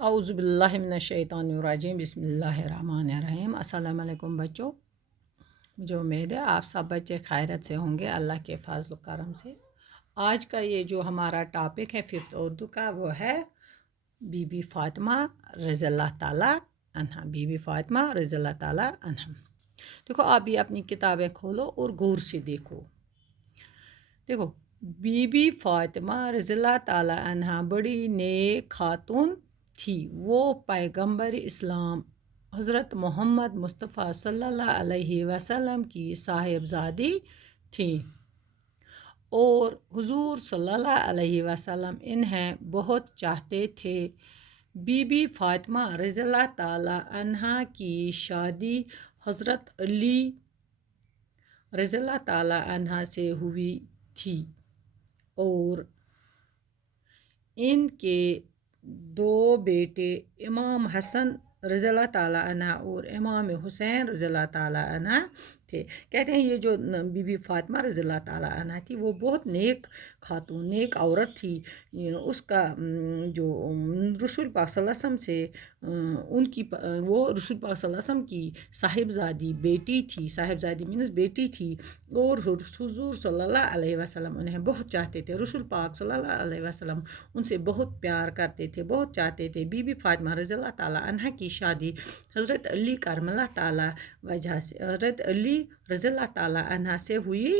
اعوذ باللہ من الشیطان الرجیم، بسم اللہ الرحمن الرحیم۔ السلام علیکم بچوں، مجھے امید ہے آپ سب بچے خیریت سے ہوں گے اللہ کے فضل و کرم سے۔ آج کا یہ جو ہمارا ٹاپک ہے 5th اردو کا، وہ ہے بی بی فاطمہ رضی اللہ تعالیٰ عنہا۔ بی بی فاطمہ رضی اللہ تعالیٰ عنہا۔ دیکھو آپ بھی اپنی کتابیں کھولو اور غور سے دیکھو۔ دیکھو، بی بی فاطمہ رضی اللہ تعالیٰ عنہا بڑی نیک خاتون تھی۔ وہ پیغمبر اسلام حضرت محمد مصطفیٰ صلی اللہ علیہ وسلم کی صاحبزادی تھیں اور حضور صلی اللہ علیہ وسلم انہیں بہت چاہتے تھے۔ بی بی فاطمہ رضی اللہ تعالیٰ عنہا کی شادی حضرت علی رضی اللہ تعالیٰ عنہ سے ہوئی تھی اور ان کے 2 بیٹے امام حسن رضی اللہ تعالیٰ عنہ اور امام حسین رضی اللہ تعالیٰ عنہ تھے۔ کہتے ہیں یہ جو بی بی فاطمہ رضی اللہ تعالیٰ عنہ تھی، وہ بہت نیک خاتون، نیک عورت تھی۔ اس کا جو رسول پاک صلی اللہ علیہ وسلم سے وہ رسول پاک صلی اللہ علیہ وسلم کی صاحبزادی بیٹی تھی۔ صاحبزادی مینس بیٹی تھی اور حضور صلی اللہ علیہ وسلم انہیں بہت چاہتے تھے۔ رسول پاک صلی اللہ علیہ وسلم ان سے بہت پیار کرتے تھے، بہت چاہتے تھے۔ بی بی فاطمہ رضی اللہ تعالیٰ عنہ کی شادی حضرت علی کرم اللہ تعالیٰ وجہ سے حضرت علی رضی اللہ تعالیٰ عنہ سے ہوئی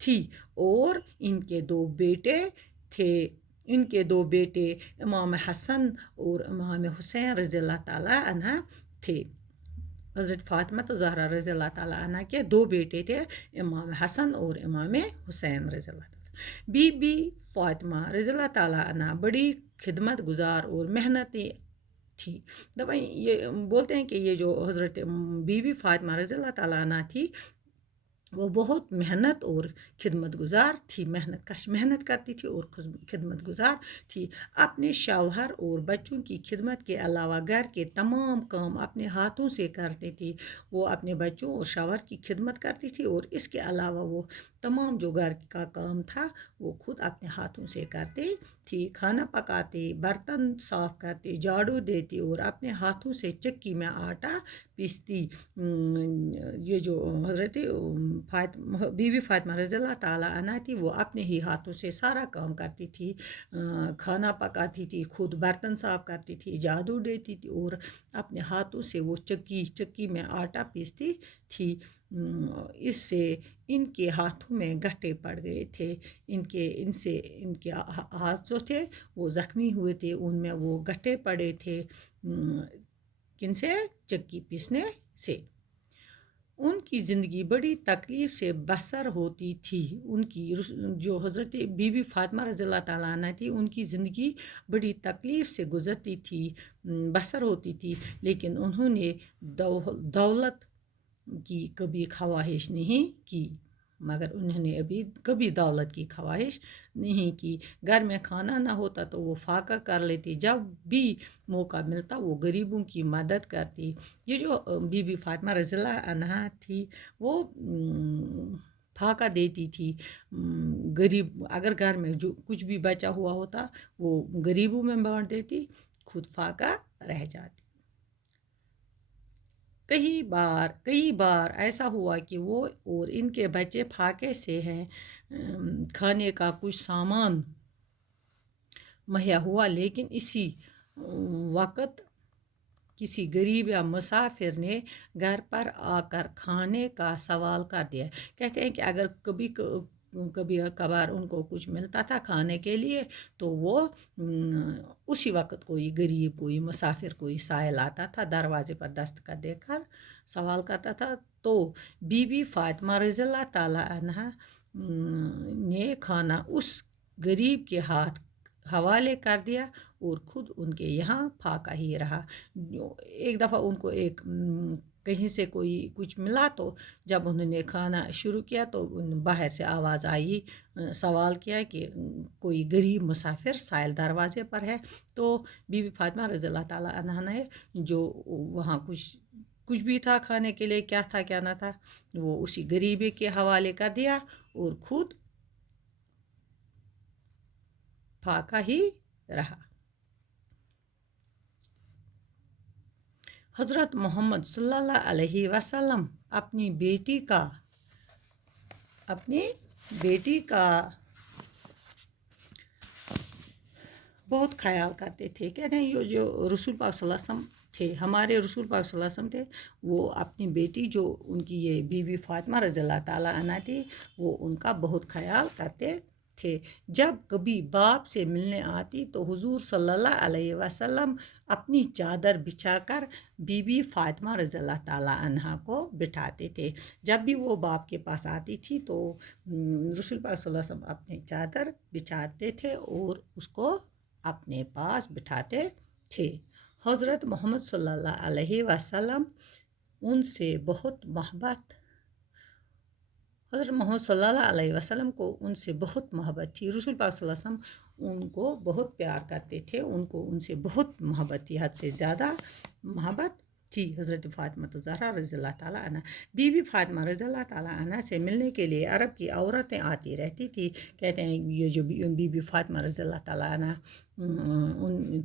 تھی اور ان کے 2 بیٹے تھے۔ ان کے 2 بیٹے امام حسن اور امام حسین رضی اللہ تعالیٰ عنہ تھے۔ حضرت فاطمہ زہرا رضی اللہ تعالیٰ عنہ کے 2 بیٹے تھے، امام حسن اور امام حسین رضی اللہ تعالیٰ۔ بی بی فاطمہ رضی اللہ تعالیٰ عنہ بڑی خدمت گزار اور محنتی تھی۔ یہ بولتے ہیں کہ یہ جو حضرت بی بی فاطمہ رضی اللہ تعالیٰ عنہ تھی، وہ بہت محنت اور خدمت گزار تھی، محنت کرتی تھی اور خدمت گزار تھی۔ اپنے شوہر اور بچوں کی خدمت کے علاوہ گھر کے تمام کام اپنے ہاتھوں سے کرتی تھی۔ وہ اپنے بچوں اور شوہر کی خدمت کرتی تھی اور اس کے علاوہ وہ تمام جو گھر کا کام تھا وہ خود اپنے ہاتھوں سے کرتی تھی۔ کھانا پکاتی، برتن صاف کرتی، جھاڑو دیتی اور اپنے ہاتھوں سے چکی میں آٹا پیستی۔ یہ جو حضرت بی بی فاطمہ رضی اللہ تعالیٰ عنہ تھی، وہ اپنے ہی ہاتھوں سے سارا کام کرتی تھی۔ کھانا پکاتی تھی، خود برتن صاف کرتی تھی، جھاڑو دیتی تھی اور اپنے ہاتھوں سے وہ چکی میں آٹا پیستی تھی۔ اس سے ان کے ہاتھوں میں گٹھے پڑ گئے تھے۔ ان کے ہاتھ جو تھے وہ زخمی ہوئے تھے، ان میں وہ گٹھے پڑے تھے۔ کن سے؟ چکی پیسنے سے۔ ان کی زندگی بڑی تکلیف سے بسر ہوتی تھی۔ ان کی جو حضرت بی بی فاطمہ رضی اللہ تعالیٰ عنہ تھی، ان کی زندگی بڑی تکلیف سے گزرتی تھی، بسر ہوتی تھی، لیکن انہوں نے دولت کی کبھی خواہش نہیں کی، مگر انہوں نے ابھی کبھی دولت کی خواہش نہیں کی۔ گھر میں کھانا نہ ہوتا تو وہ فاقہ کر لیتی، جب بھی موقع ملتا وہ غریبوں کی مدد کرتی۔ یہ جو بی بی فاطمہ رضی اللہ عنہا تھی، وہ فاقہ دیتی تھی۔ غریب اگر گھر میں جو کچھ بھی بچا ہوا ہوتا وہ غریبوں میں بانٹ دیتی، خود فاقہ رہ جاتی۔ کئی بار ایسا ہوا کہ وہ اور ان کے بچے فاقے سے ہیں۔ کھانے کا کچھ سامان مہیا ہوا، لیکن اسی وقت کسی غریب یا مسافر نے گھر پر آ کر کھانے کا سوال کر دیا۔ کہتے ہیں کہ اگر کبھی کبھار ان کو کچھ ملتا تھا کھانے کے لیے تو وہ اسی وقت کوئی غریب، کوئی مسافر، کوئی سائل آتا تھا، دروازے پر دستخط دے کر سوال کرتا تھا، تو بی بی فاطمہ رضی اللہ تعالیٰ عنہ نے کھانا اس غریب کے ہاتھ حوالے کر دیا اور خود ان کے یہاں فاقہ ہی رہا۔ ایک دفعہ ان کو کہیں سے کوئی کچھ ملا، تو جب انہوں نے کھانا شروع کیا تو باہر سے آواز آئی، سوال کیا کہ کوئی غریب مسافر سائل دروازے پر ہے۔ تو بی بی فاطمہ رضی اللہ تعالیٰ عنہ نے جو وہاں کچھ بھی تھا کھانے کے لیے، کیا تھا کیا نہ تھا، وہ اسی غریبی کے حوالے کر دیا اور خود فاقہ ہی رہا۔ حضرت محمد صلی اللہ علیہ وسلم اپنی بیٹی کا بہت خیال کرتے تھے. کہتے ہیں یہ جو رسول پاک صلی اللہ علیہ وسلم تھے، ہمارے رسول پاک صلی اللہ علیہ وسلم تھے، وہ اپنی بیٹی جو ان کی یہ بی بی فاطمہ رضی اللہ تعالیٰ عنہ تھی، وہ ان کا بہت خیال کرتے تھے. جب کبھی باپ سے ملنے آتی تو حضور صلی اللہ علیہ وسلم اپنی چادر بچھا کر بی بی فاطمہ رضی اللہ تعالیٰ عنہ کو بٹھاتے تھے. جب بھی وہ باپ کے پاس آتی تھی تو رسول پاک صلی اللہ علیہ وسلم اپنی چادر بچھاتے تھے اور اس کو اپنے پاس بٹھاتے تھے. حضرت محمد صلی اللہ علیہ وسلم ان سے بہت محبت حضرت محمد صلی اللہ علیہ وسلم کو ان سے بہت محبت تھی. رسول پاک صلی اللہ علیہ وسلم ان کو بہت پیار کرتے تھے، ان سے بہت محبت تھی، حد سے زیادہ محبت تھی. حضرت فاطمہ زہرا رضی اللہ تعالیٰ عنہ، بی بی فاطمہ رضی اللہ تعالیٰ عنہ سے ملنے کے لیے عرب کی عورتیں آتی رہتی تھی. کہتے ہیں یہ جو بی بی فاطمہ رضی اللہ تعالیٰ عنہ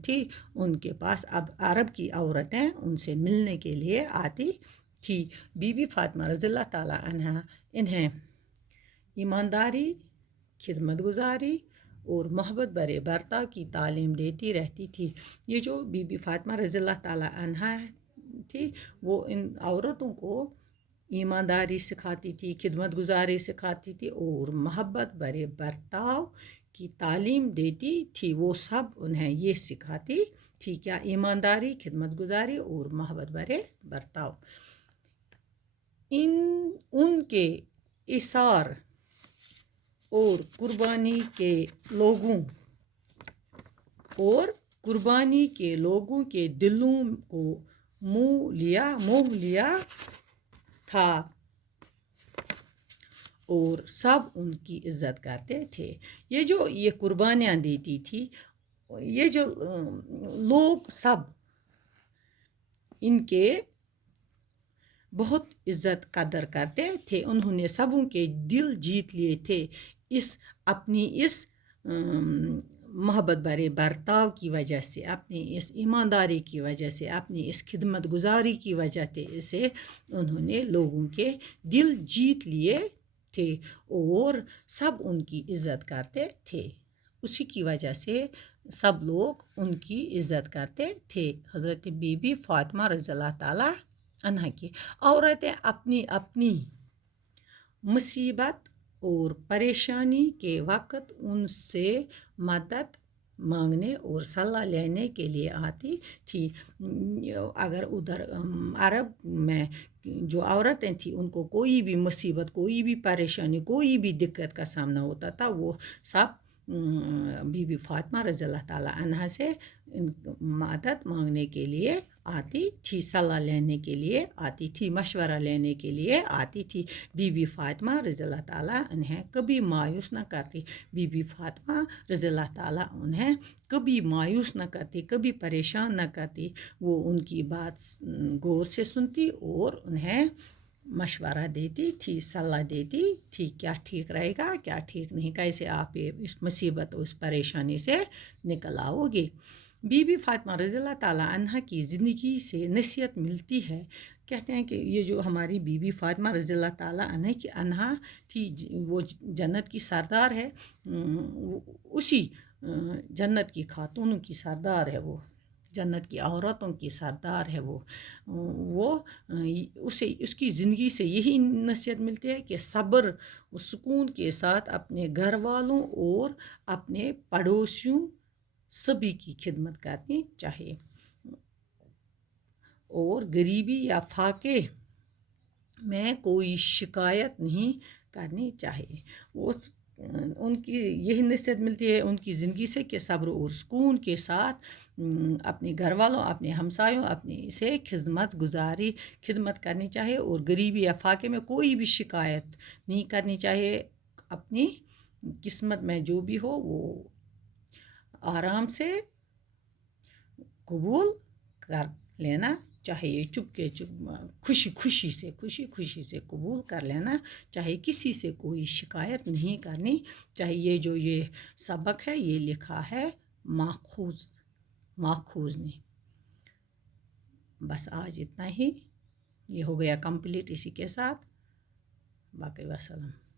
تھی، ان کے پاس اب عرب کی عورتیں ان سے ملنے کے لیے آتی تھی. بی بی فاطمہ رضی اللہ تعالیٰ عنہ انہیں ایمانداری، خدمت گزاری اور محبت برے برتاؤ کی تعلیم دیتی رہتی تھی. یہ جو بی بی فاطمہ رضی اللہ تعالیٰ عنہ تھی، وہ ان عورتوں کو ایمانداری سکھاتی تھی، خدمت گزاری سکھاتی تھی اور محبت برے برتاؤ کی تعلیم دیتی تھی. وہ سب انہیں یہ سکھاتی تھی، کیا؟ ایمانداری، خدمت گزاری اور محبت برے برتاؤ. ان کے اثار اور قربانی کے لوگوں کے دلوں کو موہ لیا تھا اور سب ان کی عزت کرتے تھے. یہ قربانیاں دیتی تھی، یہ جو لوگ سب ان کے بہت عزت قدر کرتے تھے. انہوں نے سبوں کے دل جیت لیے تھے اپنی اس محبت برے برتاؤ کی وجہ سے، اپنی اس ایمانداری کی وجہ سے، اپنی اس خدمت گزاری کی وجہ سے انہوں نے لوگوں کے دل جیت لیے تھے اور سب ان کی عزت کرتے تھے. اسی کی وجہ سے سب لوگ ان کی عزت کرتے تھے. حضرت بی بی فاطمہ رضی اللہ تعالیٰ عنہ کی عورتیں اپنی مصیبت اور پریشانی کے وقت ان سے مدد مانگنے اور صلاح لینے کے لیے آتی تھی. اگر ادھر عرب میں جو عورتیں تھیں، ان کو کوئی بھی مصیبت، کوئی بھی پریشانی، کوئی بھی دقت کا سامنا ہوتا تھا، وہ سب بی بی فاطمہ رضی اللہ تعالیٰ عنہ سے مدد مانگنے کے لیے آتی تھی، صلاح لینے کے لیے آتی تھی، مشورہ لینے کے لیے آتی تھی. بی بی فاطمہ رضی اللہ تعالیٰ انہیں کبھی مایوس نہ کرتی. بی بی فاطمہ رضی اللہ تعالیٰ انہیں کبھی مایوس نہ کرتی، کبھی پریشان نہ کرتی. وہ ان کی بات غور سے سنتی اور انہیں مشورہ دیتی تھی، صلاح دیتی تھی، کیا ٹھیک رہے گا، کیا ٹھیک نہیں، کیسے آپ اس مصیبت اور اس پریشانی سے نکل آؤ گے. بی بی فاطمہ رضی اللہ تعالیٰ عنہ کی زندگی سے نصیحت ملتی ہے. کہتے ہیں کہ یہ جو ہماری بی بی فاطمہ رضی اللہ تعالیٰ عنہ تھی، وہ جنت کی سردار ہے، اسی جنت کی خاتونوں کی سردار ہے، وہ جنت کی عورتوں کی سردار ہے. اس کی زندگی سے یہی نصیحت ملتی ہے کہ صبر و سکون کے ساتھ اپنے گھر والوں اور اپنے پڑوسیوں سبھی کی خدمت کرنی چاہیے اور غریبی یا فاقے میں کوئی شکایت نہیں کرنی چاہیے. ان کی یہی نصیحت ملتی ہے ان کی زندگی سے کہ صبر اور سکون کے ساتھ اپنے گھر والوں، اپنے ہمسایوں، اپنے سے خدمت کرنی چاہیے اور غریبی یا فاقے میں کوئی بھی شکایت نہیں کرنی چاہیے. اپنی قسمت میں جو بھی ہو وہ آرام سے قبول کر لینا چاہیے، خوشی خوشی سے قبول کر لینا چاہیے. کسی سے کوئی شکایت نہیں کرنی چاہیے. یہ سبق ہے، یہ لکھا ہے ماخوذ نے. بس آج اتنا ہی، یہ ہو گیا کمپلیٹ اسی کے ساتھ، باقی وسلام.